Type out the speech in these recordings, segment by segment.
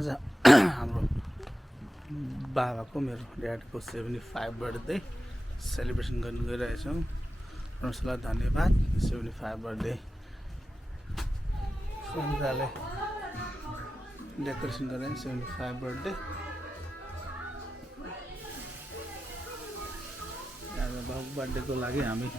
आज हाम्रो बाबाको मेरो ड्याडको 75 बर्थडे सेलिब्रेसन गर्न गइरहेछौँ। परमेश्वरलाई धन्यवाद। 75 बर्थडे सन्ताले डेकोरेसन गरेर 75 बर्थडे आज बाबु बर्थडेको लागि हामी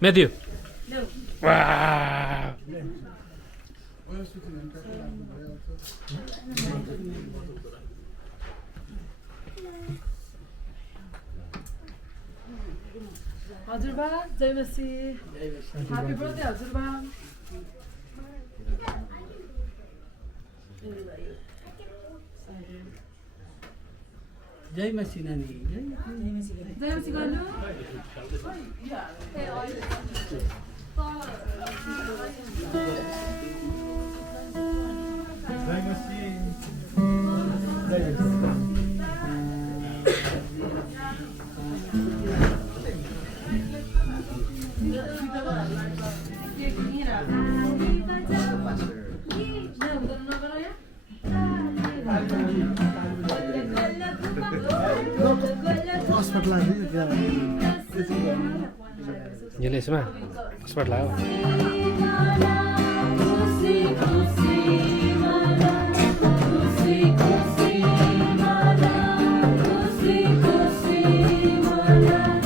Matthew. Wow. हजुरबा जय मसी ह्यापी बर्थडे हजुरबा जय मसी नानी जय मसी गर्नु जय मसी यसले यसमा स्पट लाग्यो Yeah.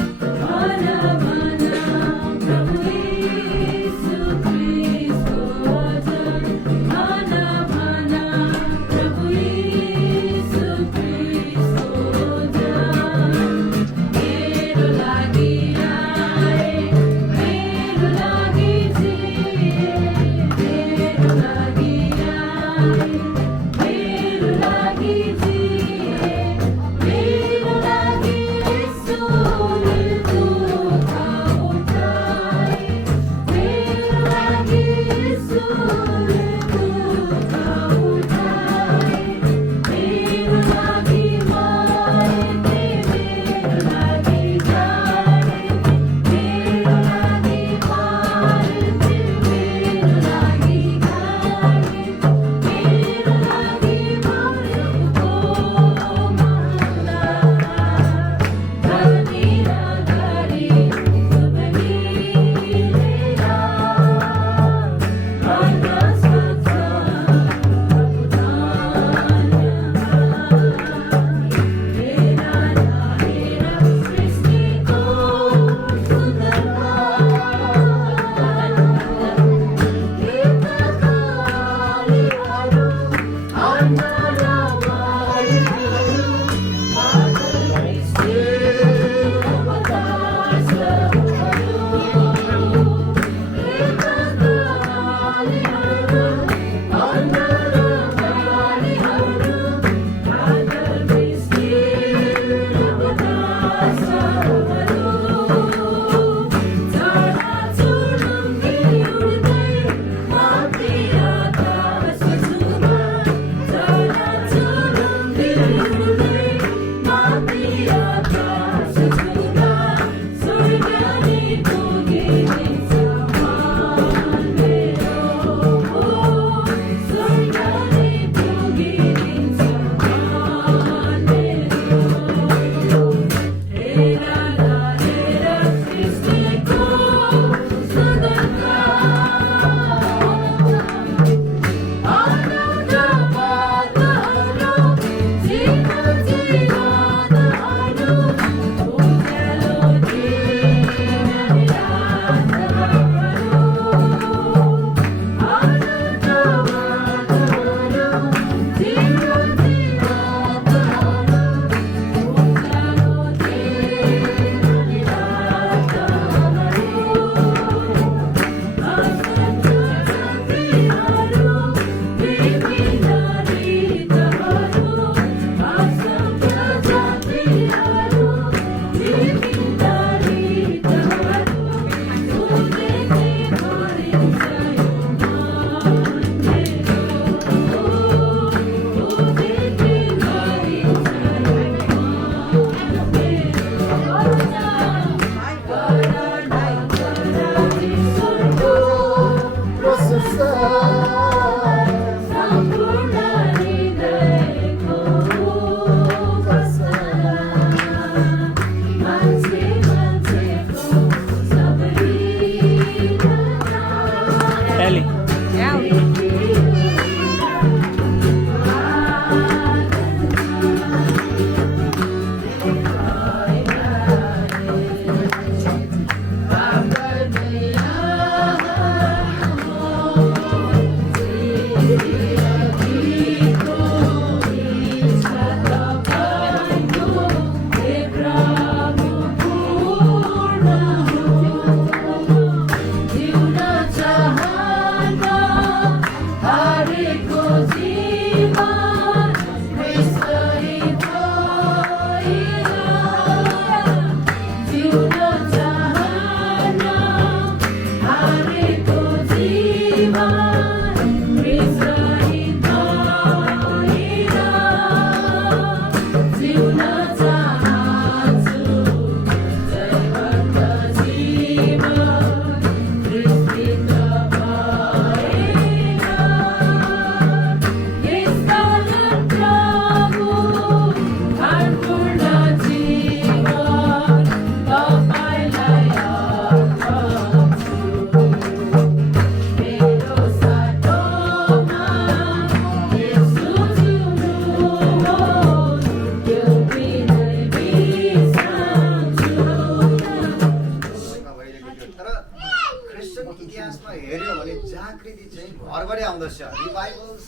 घरबाटै आउँदछ revivals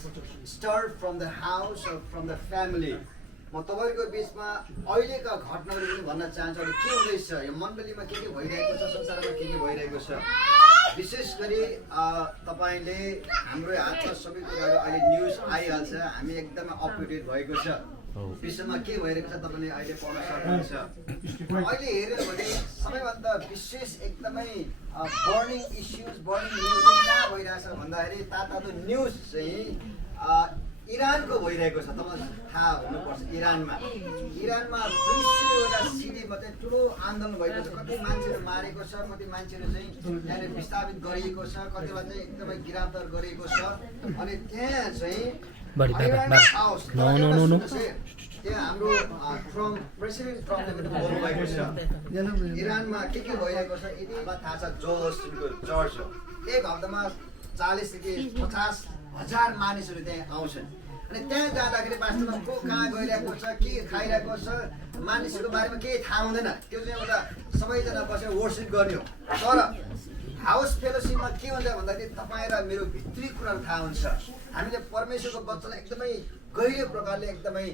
start from the house from the family म तपाईँहरूको बिचमा अहिलेका घटनाहरू पनि भन्न चाहन्छु अहिले के हुँदैछ यो मण्डलीमा के भइरहेको छ संसारमा के भइरहेको छ विशेष गरी तपाईँले हाम्रो हातमा सबै कुराहरू अहिले न्युज आइहाल्छ हामी एकदमै अपडेटेड भएको छ विश्वमा के भइरहेको छ तपाईँले अहिले पाउन सक्नुहुन्छ अहिले हेऱ्यो भने सबैभन्दा विशेष एकदमै बर्निङ इस्युज बर्निङ न्युज कहाँ भइरहेछ भन्दाखेरि तातो न्युज चाहिँ इरानको भइरहेको छ तपाईँलाई थाहा हुनुपर्छ इरानमा 200वटा सिटीमा चाहिँ ठुलो आन्दोलन भएको छ कति मान्छेहरू मारेको छ कति मान्छेहरू चाहिँ त्यहाँनिर विस्थापित गरिएको छ कतिलाई चाहिँ एकदमै गिरफ्तार गरिएको छ अनि त्यहाँ चाहिँ त्यहाँ हाम्रो प्रेसिडेन्ट ट्रम्पले पनि बोल्नुभएको छ इरानमा के भइरहेको छ यति थाहा छ जोलस्टिनको चर्च हो एक हप्तामा 40 देखि 50,000 मानिसहरू त्यहाँ आउँछन् अनि त्यहाँ जाँदाखेरि वास्तवमा को कहाँ गइरहेको छ के खाइरहेको छ मानिसहरूको बारेमा केही थाहा हुँदैन त्यो चाहिँ एउटा सबैजना बसेर वर्सिप गर्ने हो तर हाउस फेलोसिपमा के हुन्छ भन्दाखेरि तपाईँ र मेरो भित्री कुराहरू थाहा हुन्छ हामीले परमेश्वरको वचनलाई एकदमै गहिरो प्रकारले एकदमै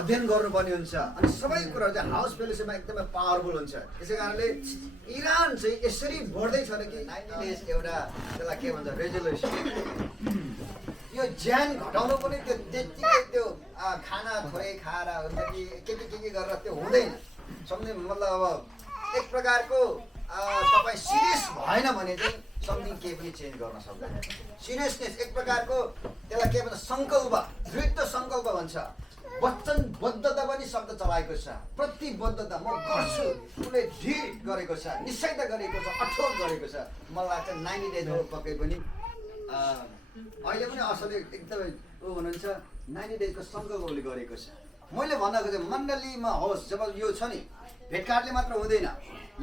अध्ययन गर्नुपर्ने हुन्छ अनि सबै कुराहरू चाहिँ हाउस फेलोसिपमा एकदमै पावरफुल हुन्छ त्यसै कारणले इरान चाहिँ यसरी बढ्दैछ र कि 90 डेज एउटा त्यसलाई के भन्छ रेजोल्युसन यो ज्यान घटाउनु पनि त्यो त्यतिकै त्यो खाना थोरै खाएर हुन्छ कि के गरेर त्यो हुँदैन सम्झे मतलब अब एक प्रकारको तपाईँ सिरियस भएन भने चाहिँ समथिङ केही पनि चेन्ज गर्न सक्दैन सिरियसनेस एक प्रकारको त्यसलाई के भन्छ सङ्कल्प दृढ सङ्कल्प भन्छ वचनबद्धता पनि शब्द चलाएको छ प्रतिबद्धता म गर्छु उसले ढिड गरेको छ निश्चयता गरेको छ अठोट गरेको छ मलाई लाग्छ 90 डेज हो पक्कै पनि अहिले पनि असले एकदमै ऊ हुनुहुन्छ 90 डेजको सङ्कल्पले गरेको छ मैले भनेको चाहिँ मण्डलीमा होस् जब यो छ नि भेटघाटले मात्र हुँदैन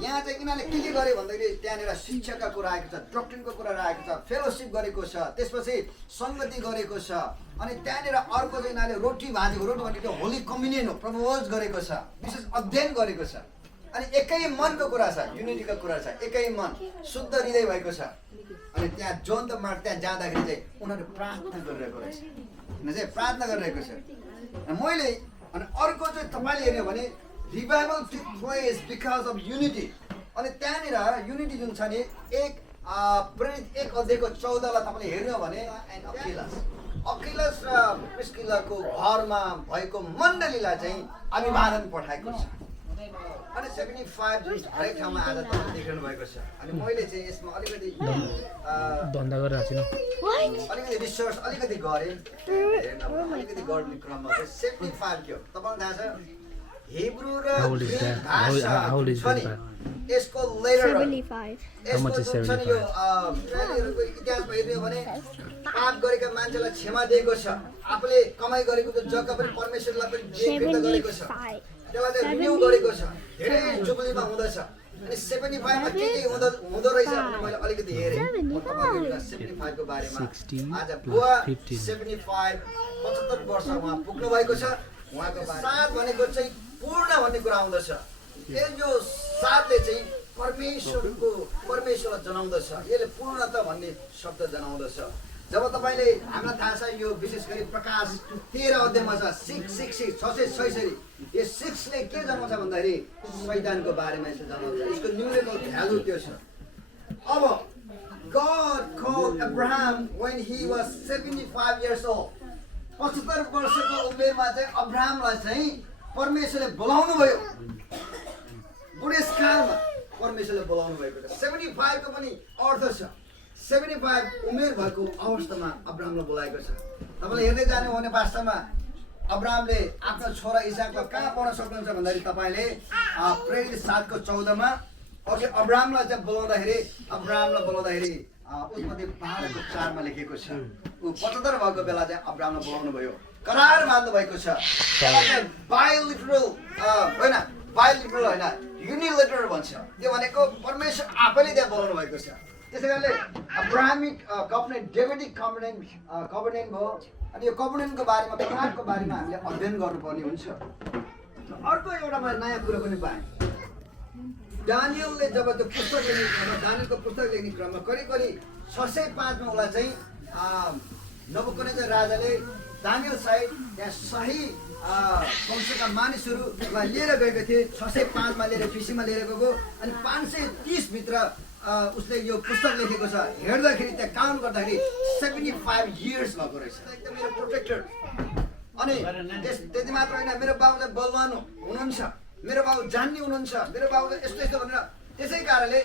यहाँ चाहिँ यिनीहरूले के गर्यो भन्दाखेरि त्यहाँनिर शिक्षाका कुरा आएको छ डक्ट्रिनको कुरा आएको छ फेलोसिप गरेको छ त्यसपछि सङ्गति गरेको छ अनि त्यहाँनिर अर्को चाहिँ यिनीहरूले रोटी भाँचेको रोटी भनेको होली कम्युनियन हो प्रपोज गरेको छ विशेष अध्ययन गरेको छ अनि एकै मनको कुरा छ युनिटीको कुरा छ एकै मन शुद्ध हृदय भएको छ अनि त्यहाँ जोन त मार्ग त्यहाँ जाँदाखेरि चाहिँ उनीहरू प्रार्थना गरिरहेको रहेछ चाहिँ प्रार्थना गरिरहेको छ मैले अनि अर्को चाहिँ तपाईँले हेर्यो भने revival took place because of unity अनि त्यहाँनिर युनिटी जुन छ नि प्रेरित 1 अध्यायको 14 लाई तपाईँले हेर्नु भने अकिलस र प्रिस्किलाको घरमा भएको मण्डलीलाई चाहिँ अभिवादन पठाएको छ अनि 75 जुन हरेक ठाउँमा आज तपाईले देख्नु भएको छ अनि मैले चाहिँ यसमा अलिकति धन्दा गरिरहेको छु अलिकति रिसर्च अलिकति गरेँ अलिकति गर्ने क्रममा चाहिँ 75 के हो तपाईँलाई थाहा छ हिब्रू र यसको लेटर इतिहासमा हेर्ने भने पाप गरेका मान्छेलाई क्षमा दिएको छ आफूले कमाइ गरेको जग्गा पनि परमेश्वरलाई पनि गरेको छ त्यसलाई चाहिँ रिन्यू गरेको छ धेरै जुबलीमा हुँदछ अनि 75 मा के हुँदो रहेछ भने मैले अलिकति हेरेँ 75 को बारेमा आज बुवा 75 75 वर्ष उहाँ पुग्नु भएको छ उहाँको साथ भनेको चाहिँ पूर्ण भन्ने कुरा आउँदछ यो साथले चाहिँ परमेश्वरलाई जनाउँदछ यसले पूर्णता भन्ने शब्द जनाउँदछ जब तपाईँले हामीलाई थाहा छ यो विशेष गरी प्रकाश 13 अध्यायमा छ 666 यो 6 ले के जनाउँछ भन्दाखेरि शैतानको बारेमा यसो जनाउँछ यसको न्यूमेरिकल भ्यालु त्यो छ अब God called Abraham when he was 75 years old 75 वर्षको उमेरमा चाहिँ अब्राहमलाई चाहिँ परमेश्वरले बोलाउनु भयो बुढेसकालमा परमेश्वरले बोलाउनु भएको छ 75 को पनि अर्थ छ 75 उमेर भएको अवस्थामा अब्राहमलाई बोलाएको छ तपाईले हेर्दै जानु भने वास्तवमा अब्राहमले आफ्नो छोरा इसाकलाई कहाँ पाउन सक्नुहुन्छ भन्दाखेरि तपाईले प्रेरित 7 को 14 मा अघि अब्राहमलाई चाहिँ बोलाउँदाखेरि उत्पत्ति 12 को 4 मा लेखेको छ उ 75 भएको बेला चाहिँ अब्राहमलाई बोलाउनु भयो करार बाँध्नु भएको छ बायोलिटरल होइन युनिलेटरल भन्छ त्यो भनेको परमेश्वर आफैले त्यहाँ बोलाउनु भएको छ त्यसैकारणले अब्राहमिक कभनेन्ट डेभिडिक कभनेन्ट भयो अनि यो कभनेन्टको बारेमा करारको बारेमा हामीले अध्ययन गर्नुपर्ने हुन्छ अर्को एउटा मैले नयाँ कुरा पनि पाएँ दानियलले जब त्यो पुस्तक लेख्ने क्रममा दानियलको पुस्तक लेख्ने क्रममा करिब 605 मा उसलाई चाहिँ नबुकदनेस्सर राजाले दानियल सहित त्यहाँ सही वंशका मानिसहरूलाई लिएर गएको थिए 605 मा लिएर पिसीमा लिएर गएको अनि 530 भित्र उसले यो पुस्तक लेखेको छ हेर्दाखेरि त्यहाँ काउन्ट गर्दाखेरि 75 इयर्स भएको रहेछ एकदम मेरो प्रोटेक्टर अनि त्यति मात्र होइन मेरो बाबु चाहिँ बलवान हुनुहुन्छ मेरो बाबु जान्ने हुनुहुन्छ मेरो बाबु यस्तो यस्तो भनेर त्यसै कारणले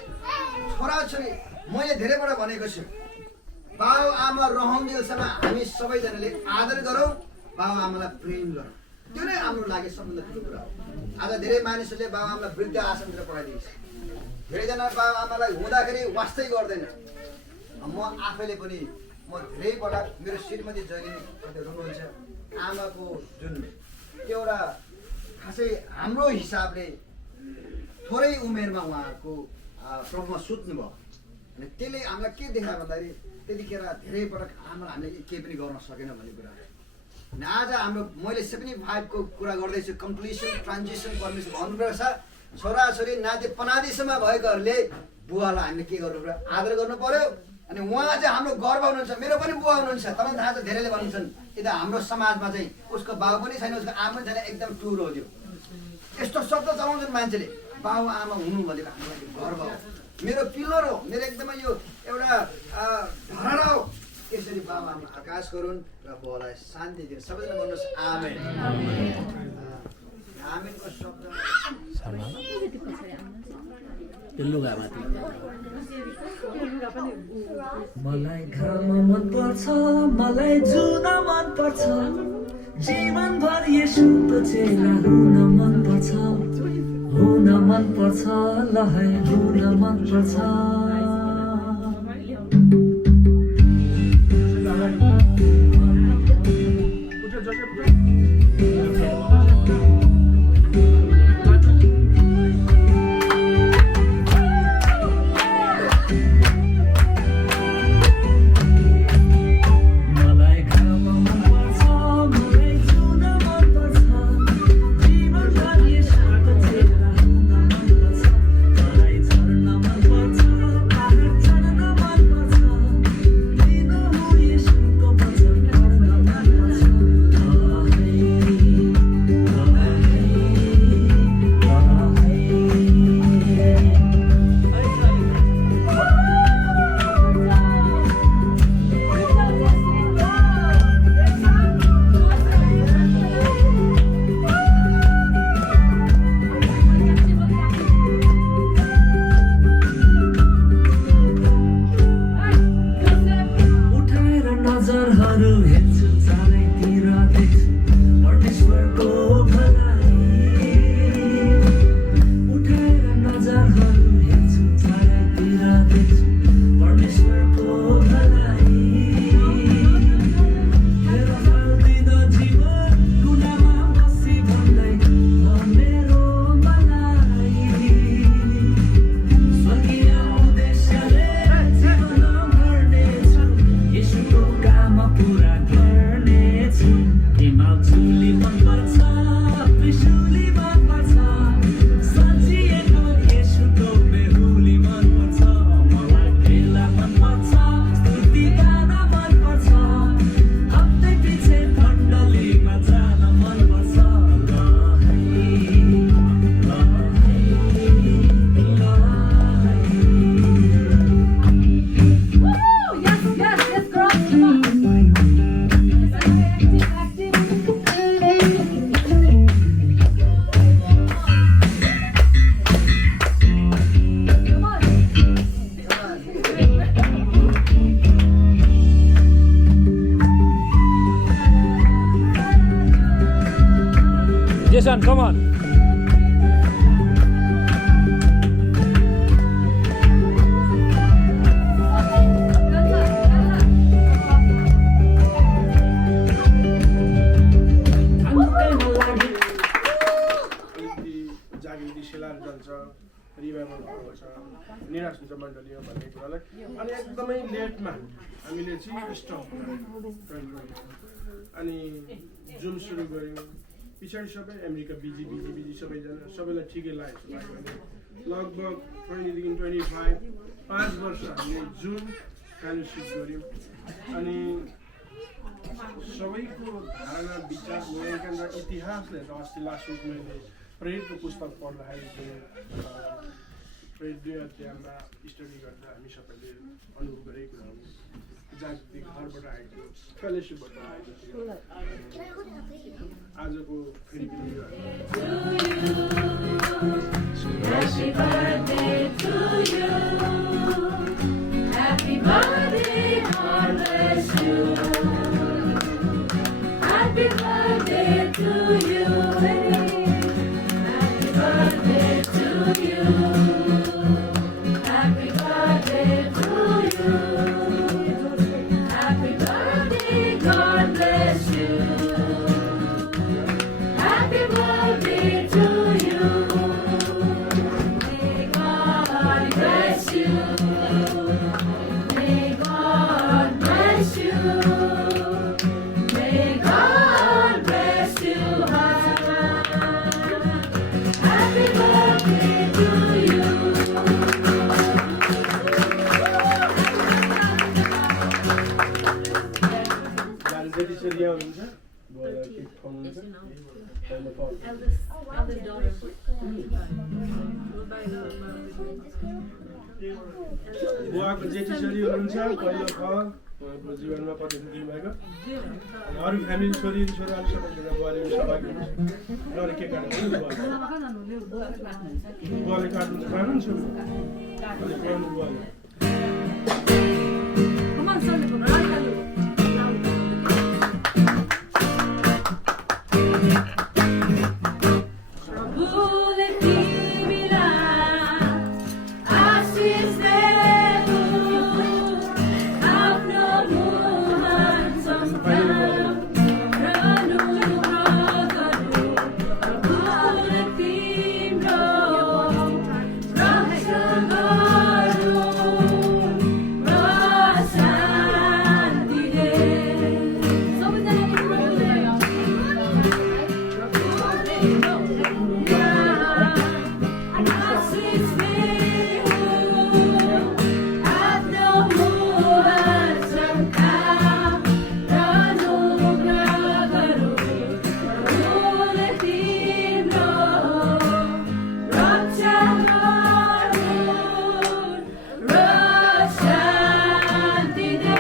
छोराछोरी मैले धेरैबाट भनेको छु बाबु आमा रहन्जेलसम्म हामी सबैजनाले आदर गरौँ बाबु आमालाई प्रेम गरौँ त्यो नै हाम्रो लागि सबभन्दा ठुलो कुरा हो आज धेरै मानिसहरूले बाबु आमालाई वृद्ध आश्रमतिर पठाइदिन्छ धेरैजना बाबु आमालाई हुँदाखेरि वास्तै गर्दैन म आफैले पनि म धेरैपटक मेरो श्रीमती जहिले कतै हुनुहुन्छ आमाको जुन एउटा खासै हाम्रो हिसाबले थोरै उमेरमा उहाँहरूको प्रभुमा सुत्नुभयो अनि त्यसले हामीलाई के देखायो भन्दाखेरि त्यतिखेर धेरै पटक आमालाई हामीले केही पनि गर्न सकेन भन्ने कुरा अनि आज हाम्रो मैले 75 को कुरा गर्दैछु कम्प्लिसन ट्रान्जिसन पर्मिसन भन्नुभएको छ छोराछोरी नाति पनादिसम्म भएकोहरूले बुवालाई हामीले के गर्नु पर्यो आदर गर्नु पर्यो अनि उहाँ चाहिँ हाम्रो गर्व हुनुहुन्छ मेरो पनि बुवा हुनुहुन्छ तपाईँ थाहा छ धेरैले भन्नुहुन्छ यता हाम्रो समाजमा चाहिँ उसको बाबु पनि छैन उसको आमा पनि छैन एकदम टुर हो त्यो यस्तो शब्द चलाउँछन् मान्छेले बाबु आमा हुनु भनेको हाम्रो लागि गर्व हो मेरो पिलर हो मेरो एकदमै यो एउटा धरहरा हो यसरी बाबु आमा आकाश गरून् र बुवालाई शान्ति दिनु सबैजना भन्नुहोस् आमेन आमेनको शब्द मलाई घाम मन पर्छ मलाई जुन मन पर्छ जीवनभर येशूको चेला हुन मन पर्छ ल है हुन मन पर्छ Jason, come on. निराश हुन्छ मण्डली भन्ने कुरालाई अनि एकदमै लेटमा हामीले चाहिँ स्टप अनि जुम सुरु गऱ्यौँ पछाडि सबै अमेरिका बिजी सबैजना सबैलाई ठिकै लाग्यो भने लगभग 20 देखि 25 5 वर्ष हामीले जुम फेलोसिप गऱ्यौँ अनि विचार मूल्याङ्कन र इतिहासले त अस्ति लास्ट विक मैले परेडको पुस्तक पढ्दाखेरि परेड 2 अध्यायमा स्टडी गर्दा हामी सबैले अनुभव गरेको कुराहरू जागतिक घरबाट आएको फेलोसिपबाट आएको थियो आजको फेरि पनि Happy birthday, God bless you. Happy birthday to you. Happy birthday to you. Happy birthday to you. Happy birthday, God bless you. Happy birthday to you. May God bless you. May God bless you. May God bless you, husband. Happy birthday to you. जति चाहिँ यहाँ हुनुहुन्छ बुवालाई cake खुवाउनुहुन्छ पहिलो पाउ Eldest daughter. बुवाको जेठी छोरी हुनुहुन्छ पहिलो फल उहाँको जीवनमा पदक दिनुभएको अरू फ्यामिली छोरी छोराहरू सबैजना बुवाले सहभागी हुनुहुन्छ अरू के काट्नु बुवाले काट्नुहुन्छ खानुहुन्छ अनि खुवाउनु बुवाले Come on, son, come on. Prabhule timila आशीष देऊ आफ्नो मुहान सम्मान अनुग्रह गरू प्रभुले तिम्रो रक्षा गरू र शान्ति they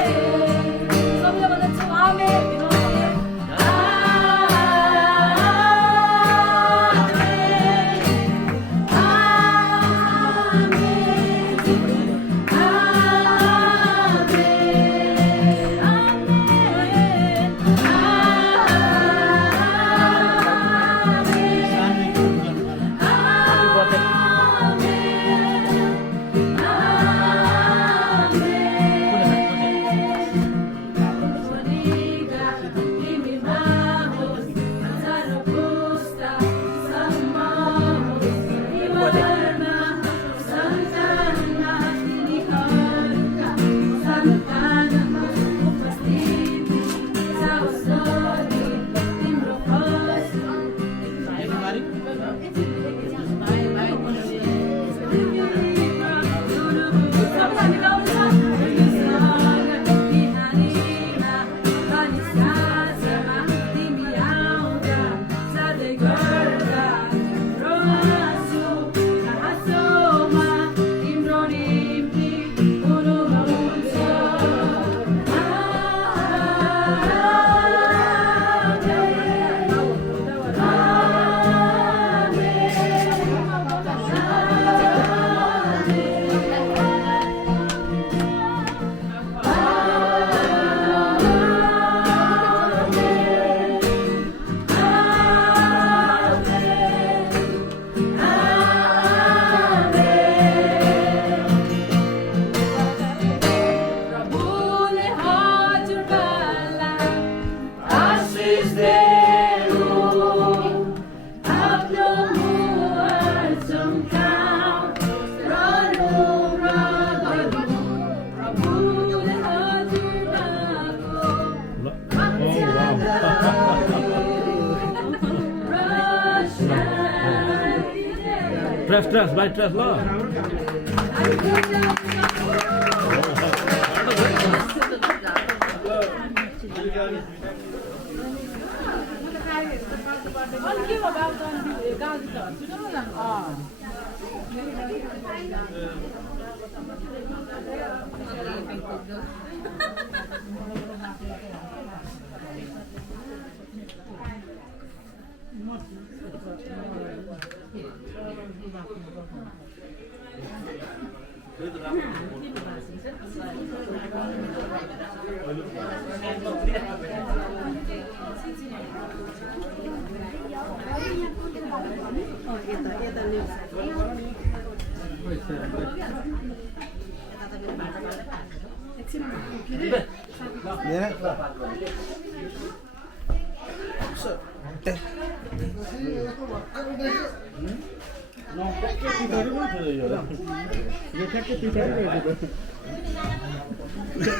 Trust, by trust law. अनि के भयो बाबु त अनि गाउँ त सुनाउनु न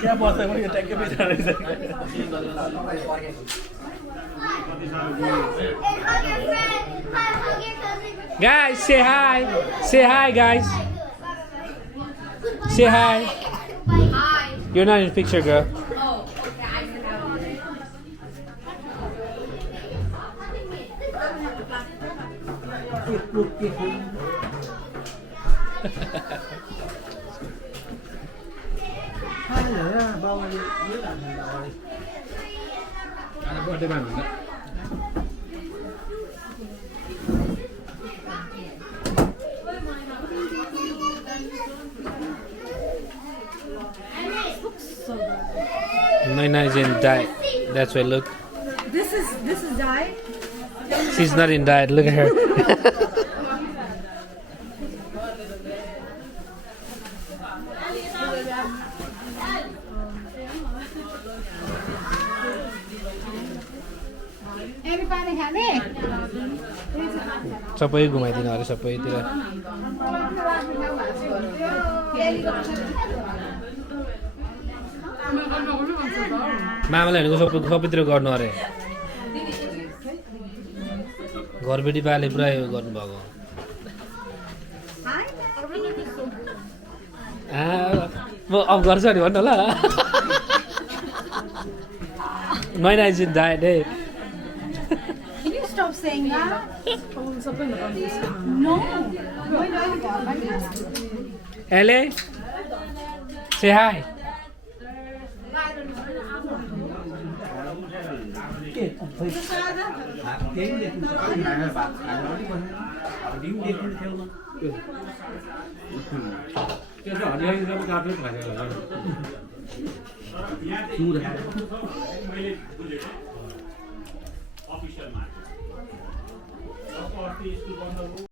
क्या बस्दै पनि यो ट्याक्कै बिचरा रहेछ Guys, say hi. Say hi, guys. Say hi. Hi. You're not in the picture, girl. Oh, okay. I said that already. बर्थडेमा हुन्छ 9 is in diet. That's why look. This is diet. She's not in diet. Look at her. Everybody have it. सबै घुमाइदिनु अरे सबैतिर मामाले भनेको सबैतिर गर्नु अरे घरबेटी बाले पुरा यो गर्नुभएको म अब गर्छु नि भन्नु ल Naina is in diet, hey. Can you stop saying that? No. LA, say hi.